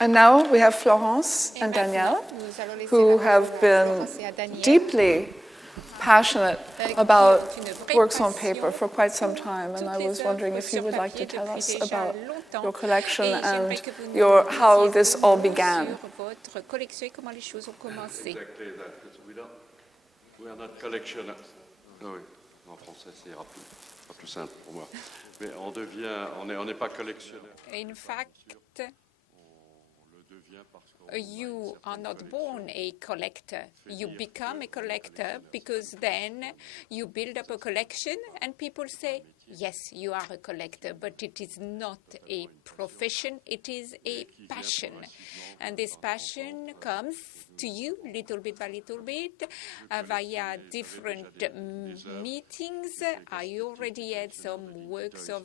And now we have Florence and Danielle, who have been deeply passionate about works on paper for quite some time, and I was wondering if you would like to tell us about your collection and how this all began. Exactly that, because we are not collectionneurs. Oh oui, en français c'est plus simple pour moi. Mais on n'est pas collectionneur. In fact, you are not born a collector. You become a collector because then you build up a collection and people say, yes, you are a collector, but it is not a profession, it is a passion. And this passion comes to you little bit by little bit via different meetings. I already had some works of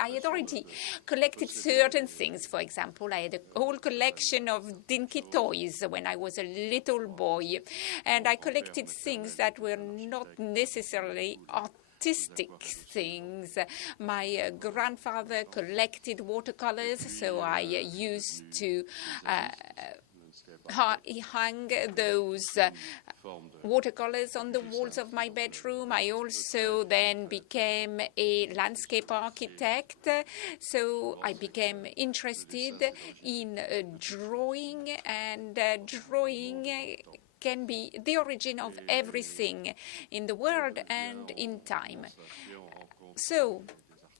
I had already collected certain things. For example, I had a whole collection of dinky toys when I was a little boy, and I collected things that were not necessarily artistic things. My grandfather collected watercolors, so I used to he hung those watercolors on the walls of my bedroom. I also then became a landscape architect, so I became interested in drawing, and drawing can be the origin of everything in the world and in time. So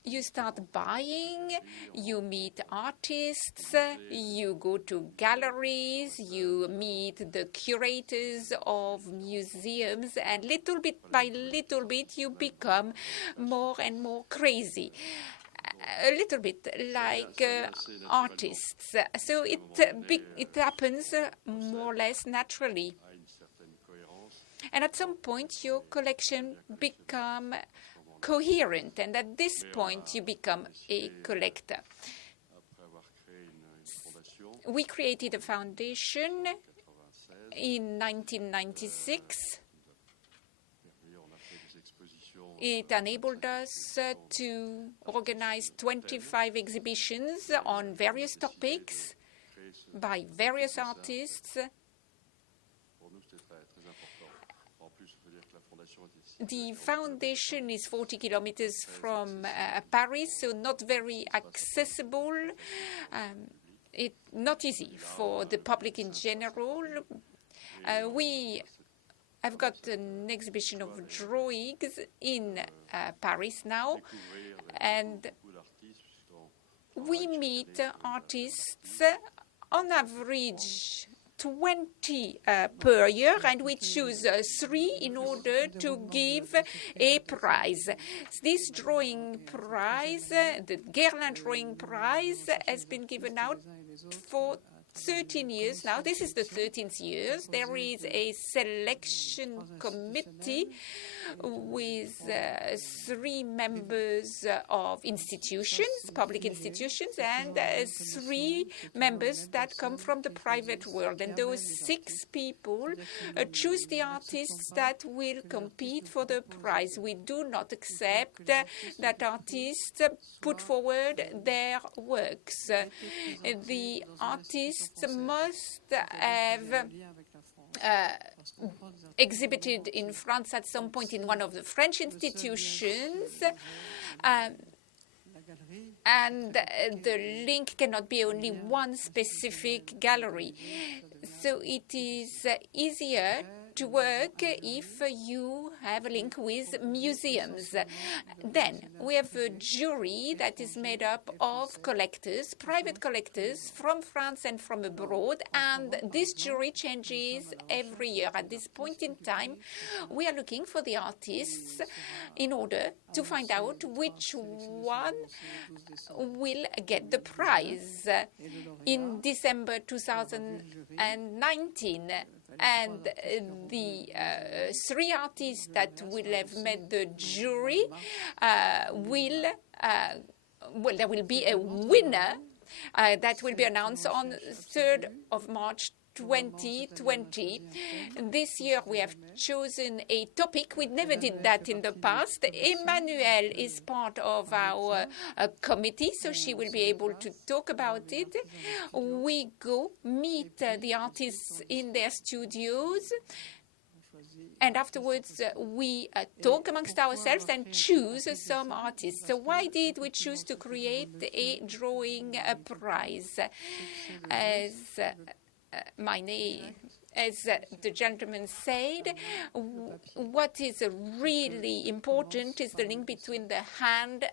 you start buying, you meet artists, you go to galleries, you meet the curators of museums, and little bit by little bit you become more and more crazy. A little bit like artists. So it happens more or less naturally. And at some point your collection becomes coherent, and at this point you become a collector. We created a foundation in 1996. It enabled us to organize 25 exhibitions on various topics by various artists. The foundation is 40 kilometers from Paris, so not very accessible. It's not easy for the public in general. We have got an exhibition of drawings in Paris now, and we meet artists on average 20 per year, and we choose 3 in order to give a prize. This drawing prize, the Guerlain drawing prize, has been given out for 13 years now. This is the 13th year. There is a selection committee with 3 members of institutions, public institutions, and 3 members that come from the private world. And those 6 people choose the artists that will compete for the prize. We do not accept that artists put forward their works. The artists must have exhibited in France at some point in one of the French institutions, and the link cannot be only one specific gallery. So it is easier to work if you have a link with museums. Then we have a jury that is made up of collectors, private collectors from France and from abroad, and this jury changes every year. At this point in time, we are looking for the artists in order to find out which one will get the prize in December 2019. And the 3 artists that will have met the jury there will be a winner that will be announced on 3rd of March 2020. This year we have chosen a topic. We never did that in the past. Emmanuelle is part of our committee, so she will be able to talk about it. We go meet the artists in their studios, and afterwards we talk amongst ourselves and choose some artists. So why did we choose to create a drawing prize? As the gentleman said, what is really important is the link between the hand,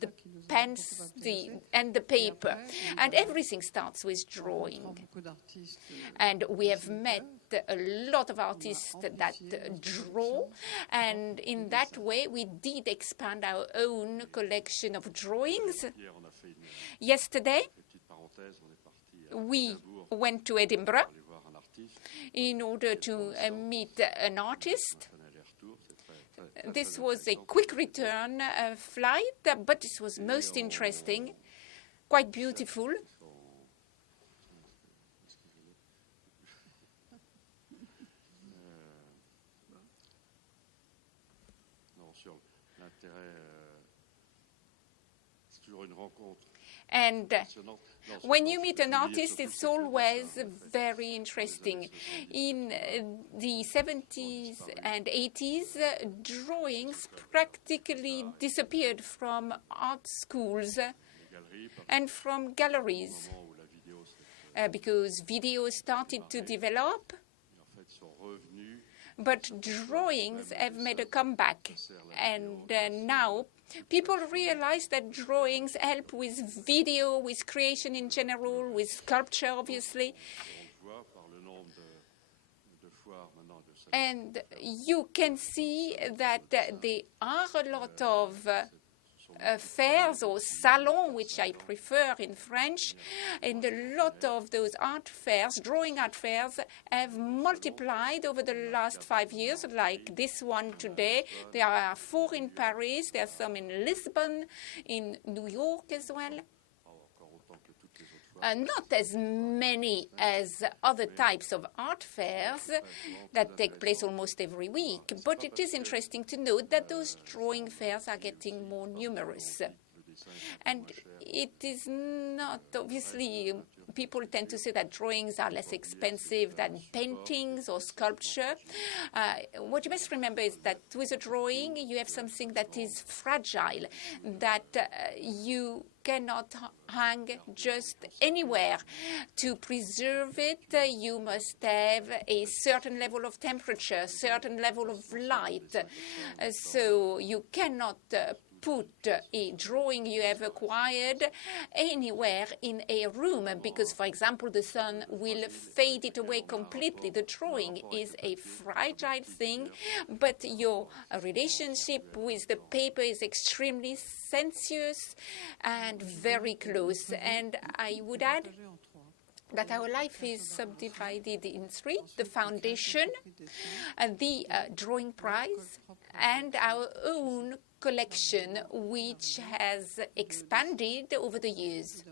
the pens, and the paper. And everything starts with drawing. And we have met a lot of artists that draw, and in that way we did expand our own collection of drawings. Yesterday, we went to Edinburgh in order to meet an artist. This was a quick return flight, but it was most interesting, quite beautiful. And when you meet an artist, it's always very interesting. In the 70s and 80s, drawings practically disappeared from art schools and from galleries because video started to develop. But drawings have made a comeback, and now people realize that drawings help with video, with creation in general, with sculpture, obviously. And you can see that there are a lot of fairs or salons, which I prefer in French, and a lot of those art fairs, drawing art fairs, have multiplied over the last 5 years, like this one today. There are 4 in Paris, there are some in Lisbon, in New York as well. Not as many as other types of art fairs that take place almost every week, but it is interesting to note that those drawing fairs are getting more numerous. And it is not, obviously, people tend to say that drawings are less expensive than paintings or sculpture. What you must remember is that with a drawing, you have something that is fragile, that you cannot hang just anywhere. To preserve it, you must have a certain level of temperature, certain level of light. So you cannot put a drawing you have acquired anywhere in a room because, for example, the sun will fade it away completely. The drawing is a fragile thing, but your relationship with the paper is extremely sensuous and very close. And I would add that our life is subdivided in 3, the foundation, the drawing prize, and our own collection, which has expanded over the years.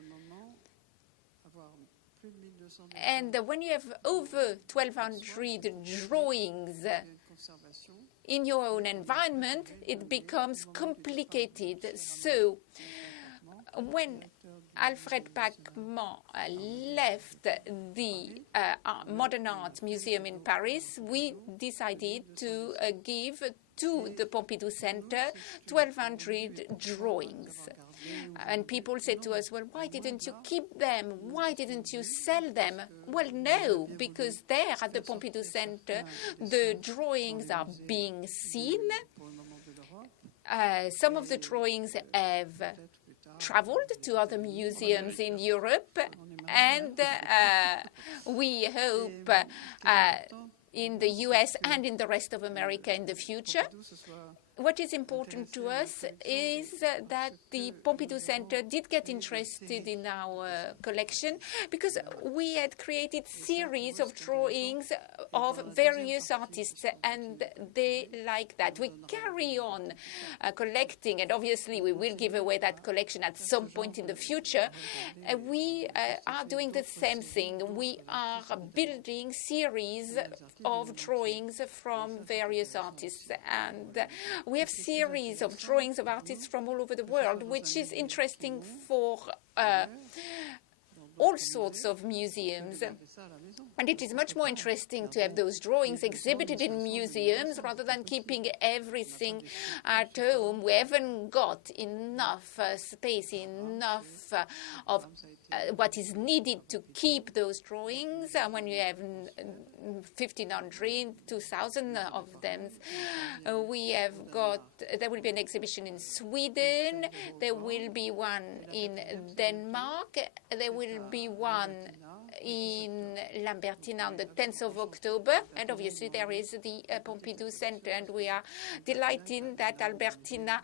And when you have over 1,200 drawings in your own environment, it becomes complicated. So when Alfred Bachmann left the Modern Art Museum in Paris, we decided to give to the Pompidou Center 1,200 drawings. And people said to us, well, why didn't you keep them? Why didn't you sell them? Well, no, because there at the Pompidou Center, the drawings are being seen. Some of the drawings have traveled to other museums in Europe, and we hope in the US and in the rest of America in the future. what is important to us is that the Pompidou Center did get interested in our collection because we had created series of drawings of various artists, and they like that. We carry on collecting, and obviously we will give away that collection at some point in the future. We are doing the same thing. We are building series of drawings from various artists, and we have series of drawings of artists from all over the world, which is interesting for all sorts of museums. And it is much more interesting to have those drawings exhibited in museums rather than keeping everything at home. We haven't got enough space, enough of what is needed to keep those drawings. And when you have 1,500, 2,000 of them, we have got, there will be an exhibition in Sweden, there will be one in Denmark, there will be one in Lambertina on the 10th of October, and obviously there is the Pompidou Center, and we are delighted that Albertina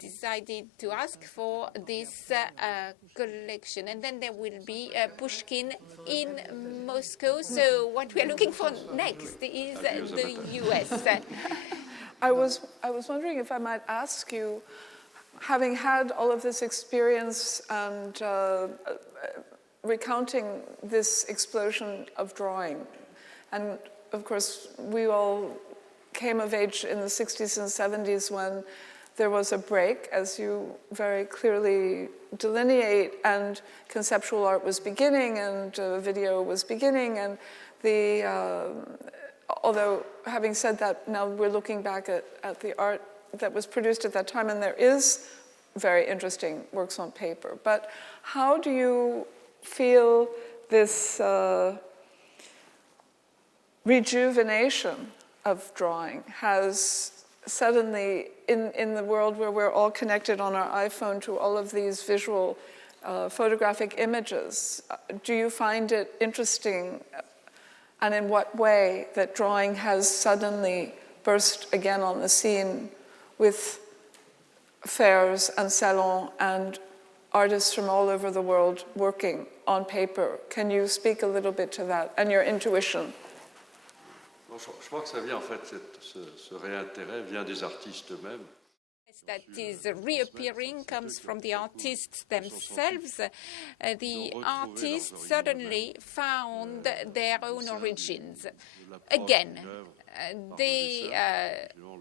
decided to ask for this collection. And then there will be Pushkin in Moscow. So what we are looking for next is the US. I was wondering if I might ask you, having had all of this experience and recounting this explosion of drawing, and of course we all came of age in the 60s and 70s when there was a break, as you very clearly delineate, and conceptual art was beginning and video was beginning, and although having said that, now we're looking back at the art that was produced at that time, and there is very interesting works on paper. But how do you feel this rejuvenation of drawing has suddenly, in the world where we're all connected on our iPhone to all of these visual photographic images, do you find it interesting, and in what way, that drawing has suddenly burst again on the scene with fairs and salons and artists from all over the world working on paper? Can you speak a little bit to that and your intuition? Je crois que ça vient, en fait, ce réintérêt vient des artistes eux-mêmes. That is reappearing comes from the artists themselves. The artists suddenly found their own origins. Again, they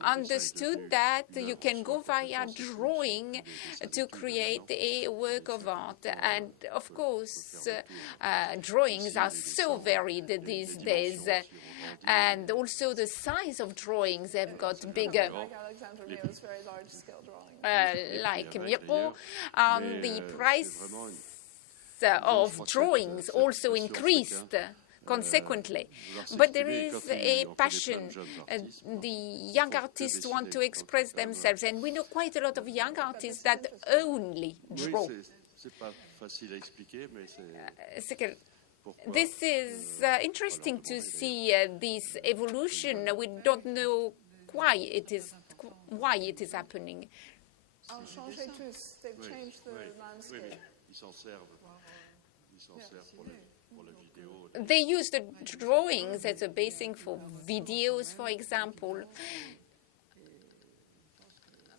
understood that you can go via drawing to create a work of art. And of course, drawings are so varied these days. And also the size of drawings have got bigger. Like Alexander Mio's very large-scale drawing. Like Munro, the price of drawings also increased consequently. But there is a passion. The young artists want to express themselves, and we know quite a lot of young artists that only draw. This is interesting to see this evolution. We don't know why it is happening. They've changed the landscape. They use the drawings as a basis for videos, for example.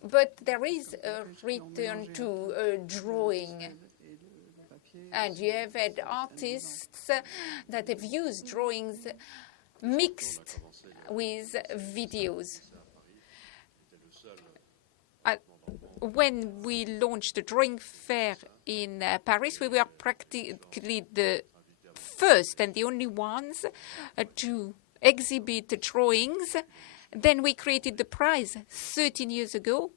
But there is a return to drawing. And you have had artists that have used drawings mixed with videos. When we launched the drawing fair in Paris, we were practically the first and the only ones to exhibit the drawings. Then we created the prize 13 years ago.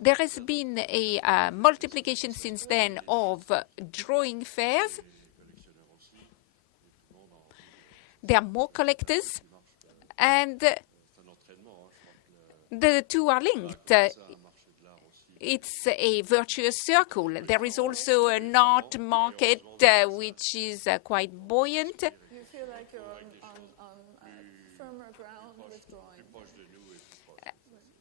There has been a multiplication since then of drawing fairs. There are more collectors, and the two are linked. it's a virtuous circle. There is also an art market which is quite buoyant. You feel like you're on firmer ground with drawing.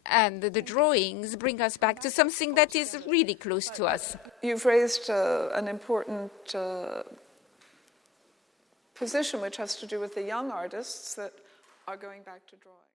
And the drawings bring us back to something that is really close to us. You've raised an important position which has to do with the young artists that are going back to drawing.